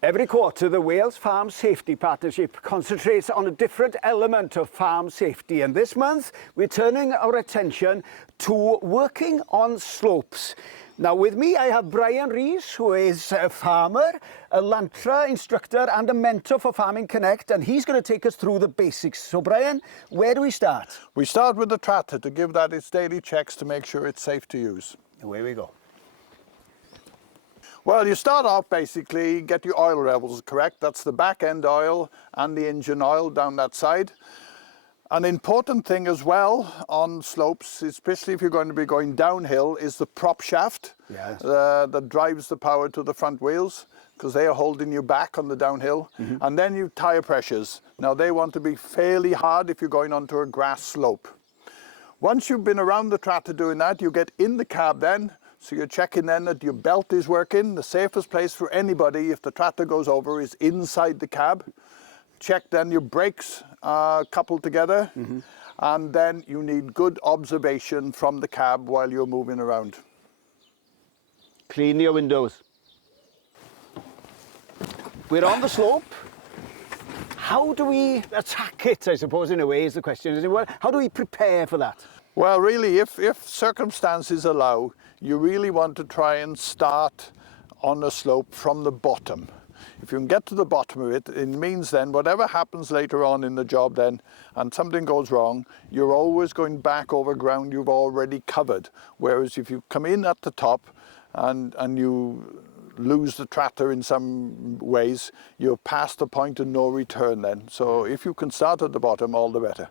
Every quarter, the Wales Farm Safety Partnership concentrates on a different element of farm safety. And this month, we're turning our attention to working on slopes. Now, with me, I have Brian Rees, who is a farmer, a Lantra instructor, and a mentor for Farming Connect. And he's going to take us through the basics. So, Brian, where do we start? We start with the tractor to give that its daily checks to make sure it's safe to use. Away we go. Well, you start off basically, get your oil levels correct. That's the back end oil and the engine oil down that side. An important thing as well on slopes, especially if you're going to be going downhill, is the prop shaft. Yes. That drives the power to the front wheels, because they are holding you back on the downhill. And then your tire pressures. Now they want to be fairly hard if you're going onto a grass slope. Once you've been around the tractor doing that, you get in the cab then. So you're checking then that your belt is working. The safest place for anybody if the tractor goes over is inside the cab. Check then your brakes are coupled together. And then you need good observation from the cab while you're moving around. Clean your windows. We're on the slope. How do we attack it, I suppose, in a way, is the question, isn't it? Well, how do we prepare for that? Well, really, if circumstances allow, you really want to try and start on a slope from the bottom. If you can get to the bottom of it, it means then whatever happens later on in the job then, and something goes wrong, you're always going back over ground you've already covered. Whereas if you come in at the top and you lose the tractor in some ways, you're past the point of no return then. So if you can start at the bottom, all the better.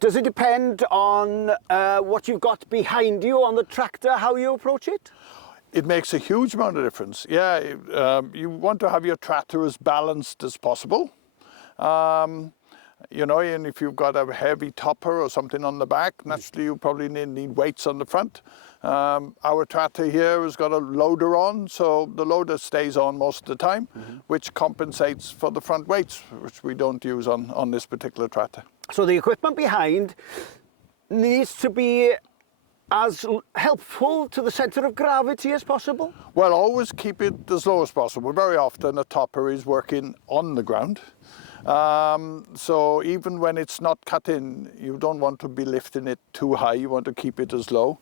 Does it depend on what you've got behind you on the tractor, how you approach it? It makes a huge amount of difference. Yeah, you want to have your tractor as balanced as possible. You know, and if you've got a heavy topper or something on the back, naturally you probably need weights on the front. Our tractor here has got a loader on, so the loader stays on most of the time, which compensates for the front weights, which we don't use on this particular tractor. So the equipment behind needs to be as helpful to the centre of gravity as possible? Well, always keep it as low as possible. Very often a topper is working on the ground. So even when it's not cut in, you don't want to be lifting it too high. You want to keep it as low.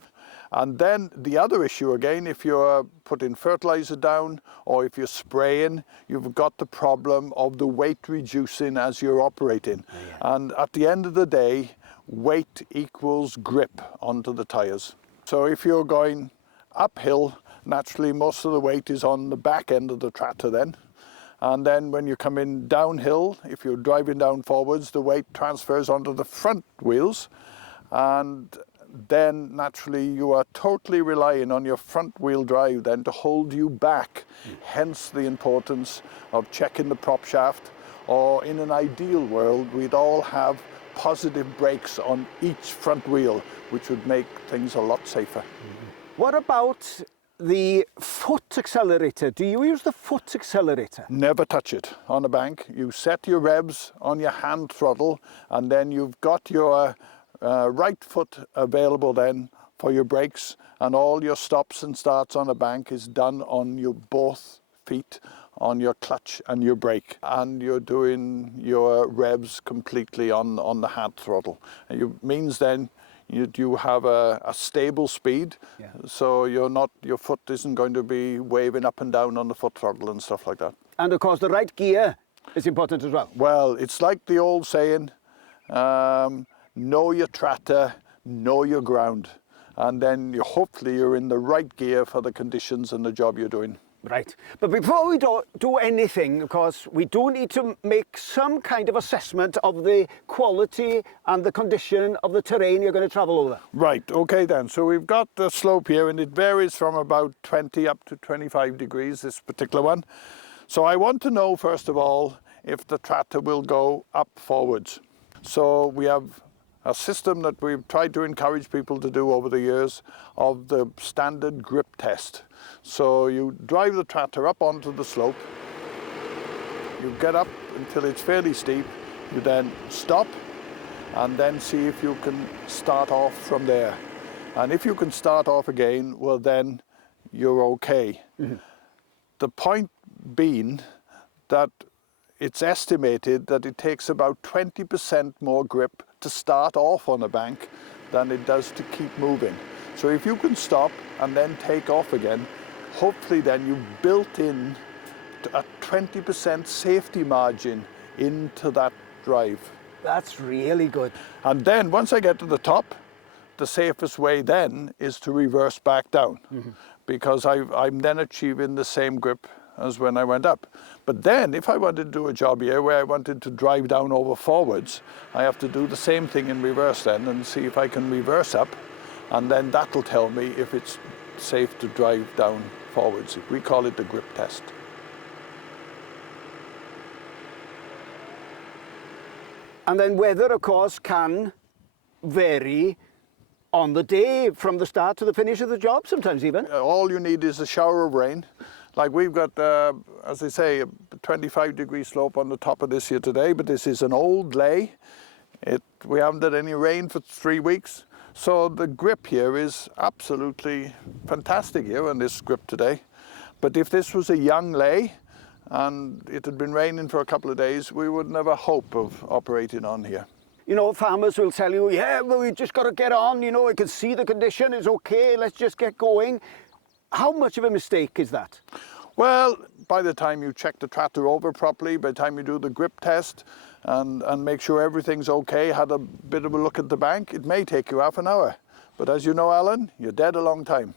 And then the other issue again, if you're putting fertilizer down or if you're spraying, you've got the problem of the weight reducing as you're operating. And at the end of the day, weight equals grip onto the tires. So if you're going uphill, naturally most of the weight is on the back end of the tractor then. And then when you come in downhill, if you're driving down forwards, the weight transfers onto the front wheels. And then naturally you are totally relying on your front wheel drive then to hold you back. Hence the importance of checking the prop shaft, or in an ideal world, we'd all have positive brakes on each front wheel, which would make things a lot safer. What about the foot accelerator? Do you use the foot accelerator? Never touch it on a bank. You set your revs on your hand throttle, and then you've got your right foot available then for your brakes, and all your stops and starts on a bank is done on your both feet, on your clutch and your brake, and you're doing your revs completely on the hand throttle. And it means then you have a stable speed, so your foot isn't going to be waving up and down on the foot throttle and stuff like that. And of course the right gear is important as well. Well, it's like the old saying, know your tractor, know your ground, and then hopefully you're in the right gear for the conditions and the job you're doing. Right. But before we do anything, of course, we do need to make some kind of assessment of the quality and the condition of the terrain you're going to travel over. Right, okay then. So we've got the slope here, and it varies from about 20 up to 25 degrees, this particular one. So I want to know, first of all, if the tractor will go up forwards. So we have a system that we've tried to encourage people to do over the years of the standard grip test. So you drive the tractor up onto the slope, you get up until it's fairly steep, you then stop and then see if you can start off from there. And if you can start off again, well then you're okay. The point been that it's estimated that it takes about 20% more grip to start off on a bank than it does to keep moving. So if you can stop and then take off again, hopefully then you've built in a 20% safety margin into that drive. That's really good. And then once I get to the top, the safest way then is to reverse back down, because I'm then achieving the same grip as when I went up. But then if I wanted to do a job here where I wanted to drive down over forwards, I have to do the same thing in reverse then and see if I can reverse up, and then that'll tell me if it's safe to drive down forwards. We call it the grip test. And then weather, of course, can vary on the day from the start to the finish of the job, sometimes even. All you need is a shower of rain. Like we've got, as I say, a 25-degree slope on the top of this here today, but this is an old lay. We haven't had any rain for 3 weeks. So the grip here is absolutely fantastic here on this grip today. But if this was a young lay and it had been raining for a couple of days, we wouldn't have a hope of operating on here. You know, farmers will tell you, yeah, well, we just got to get on, you know, I can see the condition is okay, let's just get going. How much of a mistake is that? Well, by the time you check the tractor over properly, by the time you do the grip test and make sure everything's okay, had a bit of a look at the bank, it may take you half an hour. But as you know, Alan, you're dead a long time.